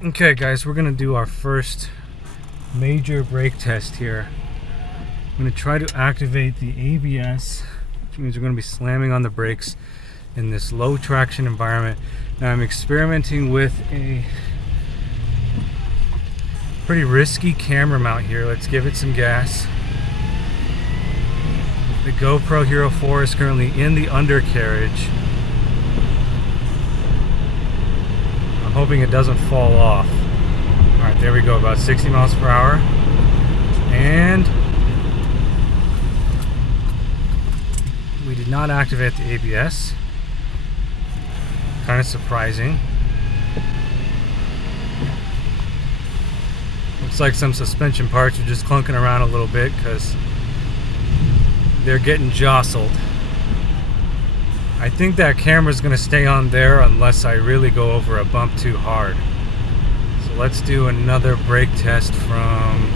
Okay guys, we're gonna do our first major brake test here. I'm gonna try to activate the ABS, which means we're gonna be slamming on the brakes in this low traction environment. Now I'm experimenting with a pretty risky camera mount here. Let's give it some gas. The GoPro Hero 4 is currently in the undercarriage. I'm hoping it doesn't fall off. Alright, there we go, about 60 miles per hour. And we did not activate the ABS. Kind of surprising. Looks like some suspension parts are just clunking around a little bit because they're getting jostled. I think that camera's going to stay on there unless I really go over a bump too hard. So let's do another brake test from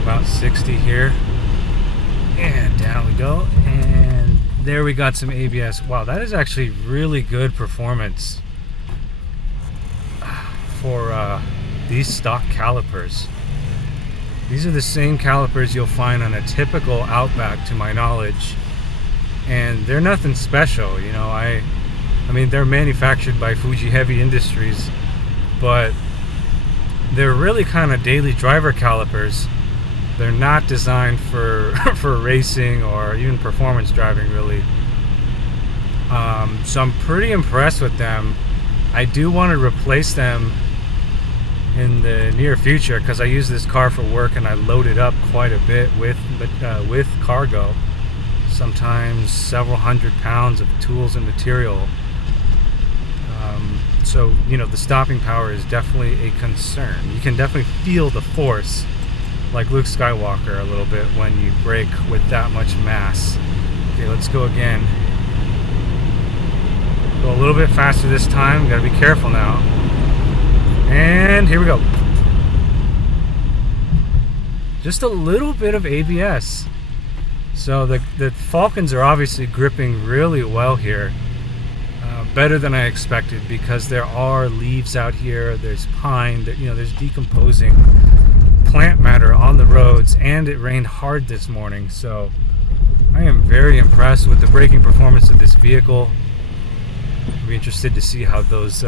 about 60 here. And down we go. And there we got some ABS. Wow, that is actually really good performance for these stock calipers. These are the same calipers you'll find on a typical Outback, to my knowledge. And they're nothing special, you know. I mean, they're manufactured by Fuji Heavy Industries, but they're really kind of daily driver calipers. They're not designed for for racing or even performance driving, really. So I'm pretty impressed with them. I do want to replace them in the near future because I use this car for work and I load it up quite a bit with cargo. Sometimes several hundred pounds of tools and material. So, you know, the stopping power is definitely a concern. You can definitely feel the force, like Luke Skywalker, a little bit when you brake with that much mass. Okay, let's go again. Go a little bit faster this time. Gotta be careful now. And here we go. Just a little bit of ABS. So the Falcons are obviously gripping really well here. Better than I expected because there are leaves out here. There's pine. You know, there's decomposing plant matter on the roads, and it rained hard this morning. So I am very impressed with the braking performance of this vehicle. I'll be interested to see how those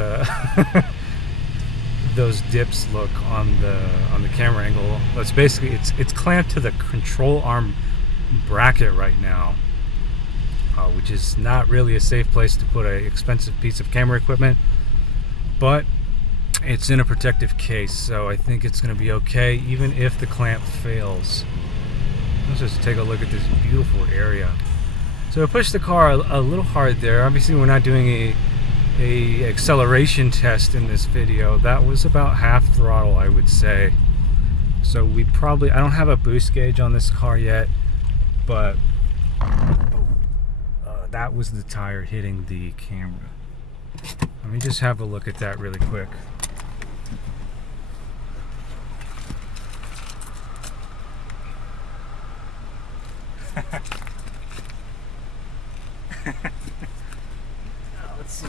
those dips look on the camera angle. It's basically it's clamped to the control arm bracket right now, which is not really a safe place to put an expensive piece of camera equipment, but it's in a protective case, so I think it's going to be okay even if the clamp fails. Let's just take a look at this beautiful area. So I pushed the car a little hard there. Obviously we're not doing a acceleration test in this video. That was about half throttle, I would say. So I don't have a boost gauge on this car yet, but that was the tire hitting the camera. Let me just have a look at that really quick. Let's see.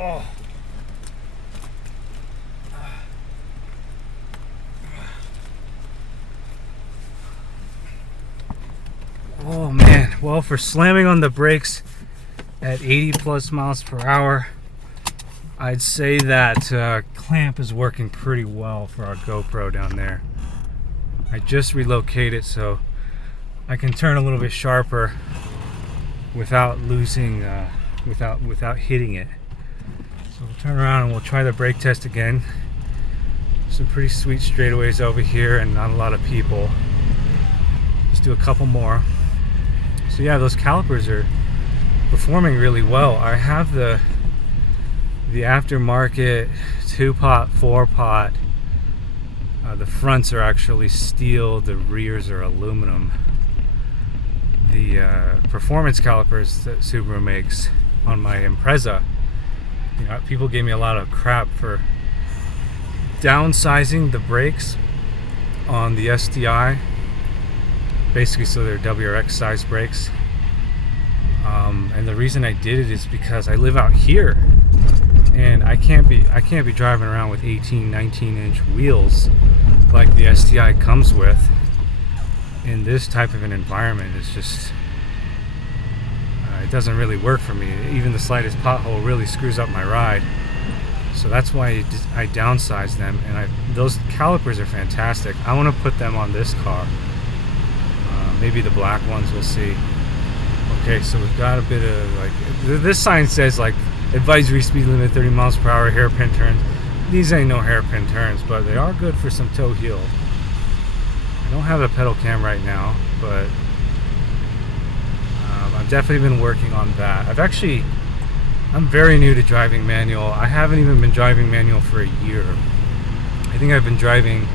Oh. Oh man, well, for slamming on the brakes at 80 plus miles per hour, I'd say that clamp is working pretty well for our GoPro down there. I just relocated so I can turn a little bit sharper without losing, without hitting it. So we'll turn around and we'll try the brake test again. Some pretty sweet straightaways over here and not a lot of people. Let's do a couple more. So yeah, those calipers are performing really well. I have the aftermarket 2-pot, 4-pot. The fronts are actually steel, the rears are aluminum. The performance calipers that Subaru makes on my Impreza, people gave me a lot of crap for downsizing the brakes on the STI, basically so they're WRX size brakes. And the reason I did it is because I live out here, and I can't be driving around with 18, 19-inch wheels like the STI comes with in this type of an environment. It's just it doesn't really work for me. Even the slightest pothole really screws up my ride. So that's why I downsized them, and those calipers are fantastic. I want to put them on this car. Maybe the black ones, we'll see. Okay, so we've got a bit of this sign says advisory speed limit 30 miles per hour, hairpin turns. These ain't no hairpin turns, but they are good for some toe heel. I don't have a pedal cam right now, but I've definitely been working on that. I'm very new to driving manual. I haven't even been driving manual for a year. I think I've been driving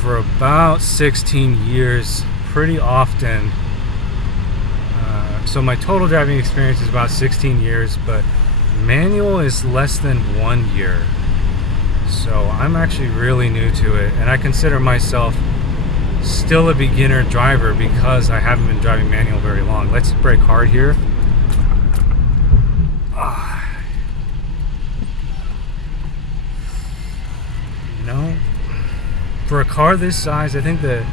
for about 16 years pretty often. So my total driving experience is about 16 years, but manual is less than 1 year. So I'm actually really new to it, and I consider myself still a beginner driver because I haven't been driving manual very long. Let's brake hard here. For a car this size, I think that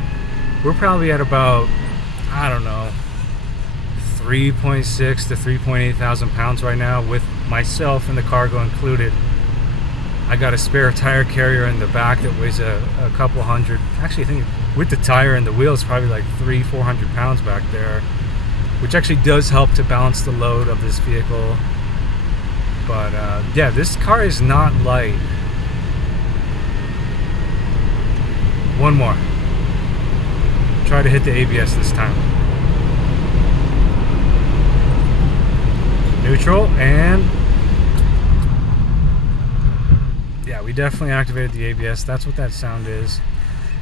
we're probably at about, I don't know, 3.6 to 3.8 thousand pounds right now, with myself and the cargo included. I got a spare tire carrier in the back that weighs a couple hundred. Actually, I think with the tire and the wheels, probably like 300-400 pounds back there, which actually does help to balance the load of this vehicle. But yeah, this car is not light. One more. Try to hit the ABS this time. Neutral, and yeah, we definitely activated the ABS. That's what that sound is.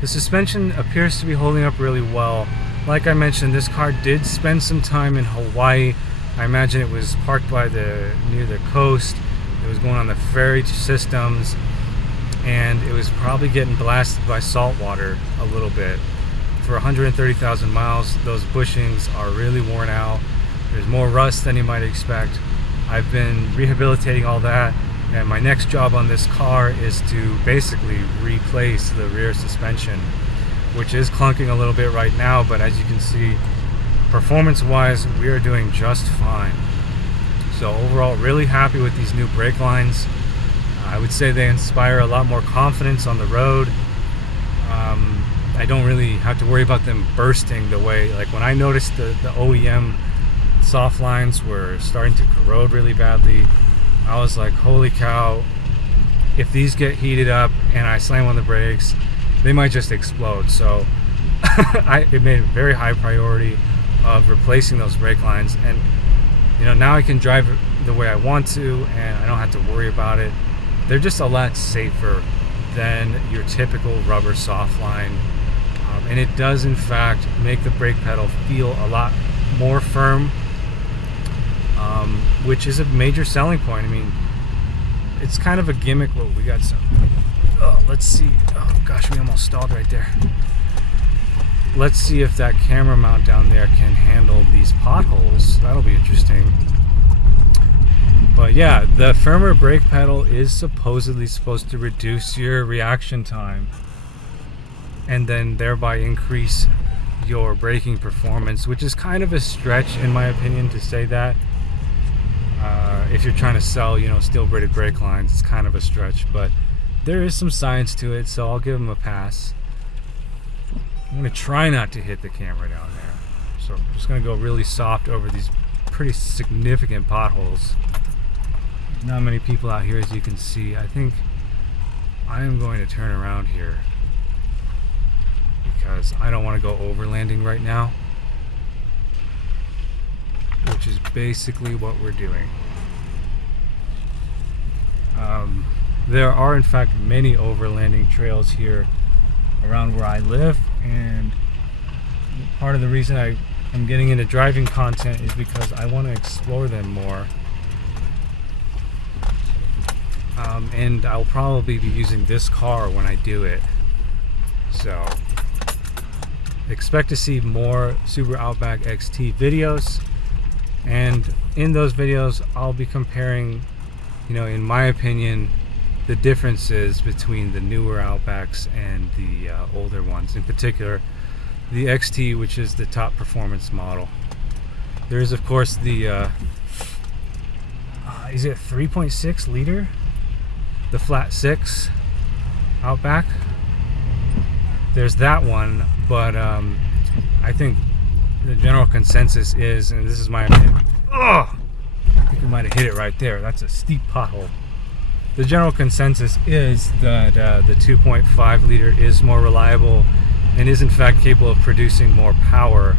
The suspension appears to be holding up really well. Like I mentioned, this car did spend some time in Hawaii. I imagine it was parked by near the coast. It was going on the ferry systems, and it was probably getting blasted by salt water a little bit. For 130,000 miles, those bushings are really worn out. There's more rust than you might expect. I've been rehabilitating all that, and my next job on this car is to basically replace the rear suspension, which is clunking a little bit right now, but as you can see, performance-wise, we are doing just fine. So overall, really happy with these new brake lines. I would say they inspire a lot more confidence on the road. I don't really have to worry about them bursting the way, like when I noticed the OEM soft lines were starting to corrode really badly, I was like, holy cow, if these get heated up and I slam on the brakes, they might just explode. So it made a very high priority of replacing those brake lines, and now I can drive it the way I want to, and I don't have to worry about it. They're just a lot safer than your typical rubber soft line, and it does in fact make the brake pedal feel a lot more firm, which is a major selling point. I mean, it's kind of a gimmick. Well, we got some. Let's see. Oh gosh, we almost stalled right there. Let's see if that camera mount down there can handle these potholes. That'll be interesting. But yeah, the firmer brake pedal is supposedly supposed to reduce your reaction time and then thereby increase your braking performance, which is kind of a stretch in my opinion to say that. If you're trying to sell, steel braided brake lines, it's kind of a stretch, but there is some science to it, so I'll give them a pass. I'm going to try not to hit the camera down there. So I'm just going to go really soft over these pretty significant potholes. Not many people out here, as you can see. I think I am going to turn around here because I don't want to go overlanding right now, which which is basically what we're doing. There are in fact many overlanding trails here around where I live, and part of the reason I'm getting into driving content is because I want to explore them more. And I'll probably be using this car when I do it, so expect to see more Subaru Outback XT videos, and in those videos I'll be comparing, in my opinion, the differences between the newer Outbacks and the older ones, in particular the XT, which is the top performance model. There is of course the is it 3.6 liter, the flat 6 Outback. There's that one, but I think the general consensus is, and this is my opinion, I think we might have hit it right there. That's a steep pothole. The general consensus is that the 2.5 liter is more reliable and is in fact capable of producing more power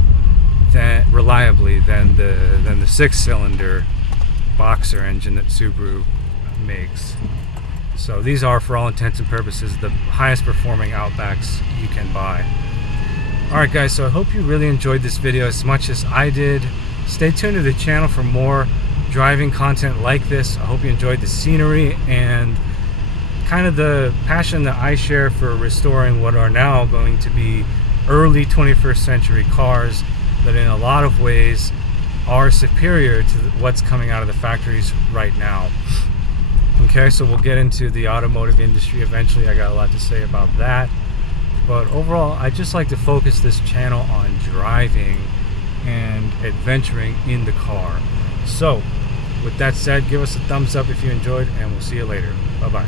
reliably than the 6-cylinder boxer engine that Subaru makes. So these are, for all intents and purposes, the highest performing Outbacks you can buy. Alright guys, so I hope you really enjoyed this video as much as I did. Stay tuned to the channel for more driving content like this. I hope you enjoyed the scenery and kind of the passion that I share for restoring what are now going to be early 21st century cars that in a lot of ways are superior to what's coming out of the factories right now. Okay, so we'll get into the automotive industry eventually. I got a lot to say about that. But overall, I just like to focus this channel on driving and adventuring in the car. So, with that said, give us a thumbs up if you enjoyed, and we'll see you later. Bye-bye.